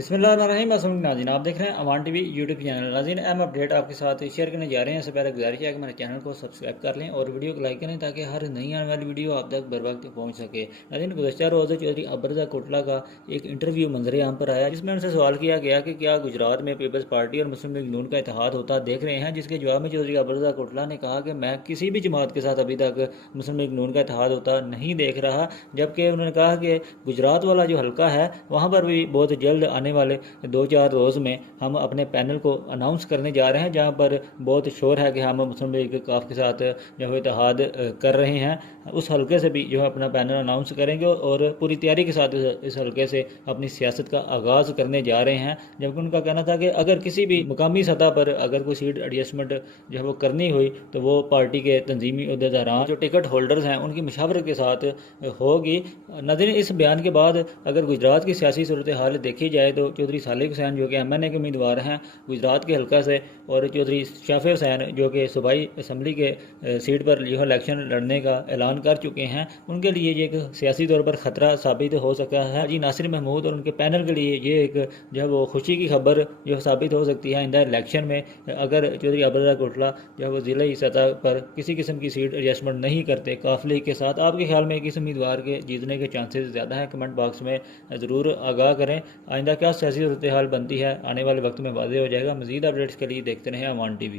बिस्मिल्लाहिर्रहमानिर्रहीम। अस्सलाम वालेकुम नाज़रीन, आप देख रहे हैं अवान टीवी यूट्यूब चैनल। नाज़रीन, अहम अपडेट आपके साथ शेयर करने जा रहे हैं। इससे पहले गुजारिश है कि मेरे चैनल को सब्सक्राइब कर लें और वीडियो को लाइक करें ताकि हर नई आने वाली वीडियो आप तक बर वक्त पहुँच सके। नाज़रीन, गुज़श्ता रोज़ चौधरी अब्रज़ा कोटला का एक इंटरव्यू मंजर आम पर आया, जिसमें उनसे सवाल किया गया कि क्या गुजरात में पीपल्स पार्टी और मुस्लिम लीग नून का इत्तेहाद होता देख रहे हैं, जिसके जवाब में चौधरी अब्रज़ा कोटला ने कहा कि मैं किसी भी जमात के साथ अभी तक मुस्लिम लीग नून का इत्तेहाद होता नहीं देख रहा। जबकि उन्होंने कहा कि गुजरात वाला जो हल्का है वहाँ पर भी बहुत जल्द आने वाले 2-4 रोज़ में हम अपने पैनल को अनाउंस करने जा रहे हैं, जहाँ पर बहुत शोर है कि हम मुस्लिम लीग काफ के साथ जो है इत्तेहाद कर रहे हैं। उस हल्के से भी जो है अपना पैनल अनाउंस करेंगे और पूरी तैयारी के साथ इस हल्के से अपनी सियासत का आगाज़ करने जा रहे हैं। जबकि उनका कहना था कि अगर किसी भी मुकामी सतह पर अगर कोई सीट एडजस्टमेंट जो है वो करनी हुई तो वो पार्टी के तंजीमी अहदेदारान जो टिकट होल्डर्स हैं उनकी मशावरत के साथ होगी। नाज़रीन, इस बयान के बाद अगर गुजरात की सियासी सूरत हाल देखी जाए तो चौधरी सालिक हुसैन जो कि MNA के उम्मीदवार हैं गुजरात के हल्का से, और चौधरी शाफी हुसैन जो कि सूबाई असम्बली के सीट पर जो है इलेक्शन लड़ने का ऐलान कर चुके हैं, उनके लिए ये एक सियासी तौर पर ख़तरा साबित हो सका है। जी नासिर महमूद और उनके पैनल के लिए ये एक जो है वो खुशी की खबर जो साबित हो सकती है आइंदा इलेक्शन में, अगर चौधरी अब्रज़ा कोटला जो है वो ज़िले सतह पर किसी किस्म की सीट एडजस्टमेंट नहीं करते काफिले के साथ। आपके ख्याल में किस उम्मीदवार के जीतने के चांसेस ज़्यादा हैं? कमेंट बॉक्स में ज़रूर आगाह करें। आइंदा क्या सियासी सूरत हाल बनती है आने वाले वक्त में वाज़ेह हो जाएगा। मज़ीद अपडेट्स के लिए देखते रहें अवान टीवी।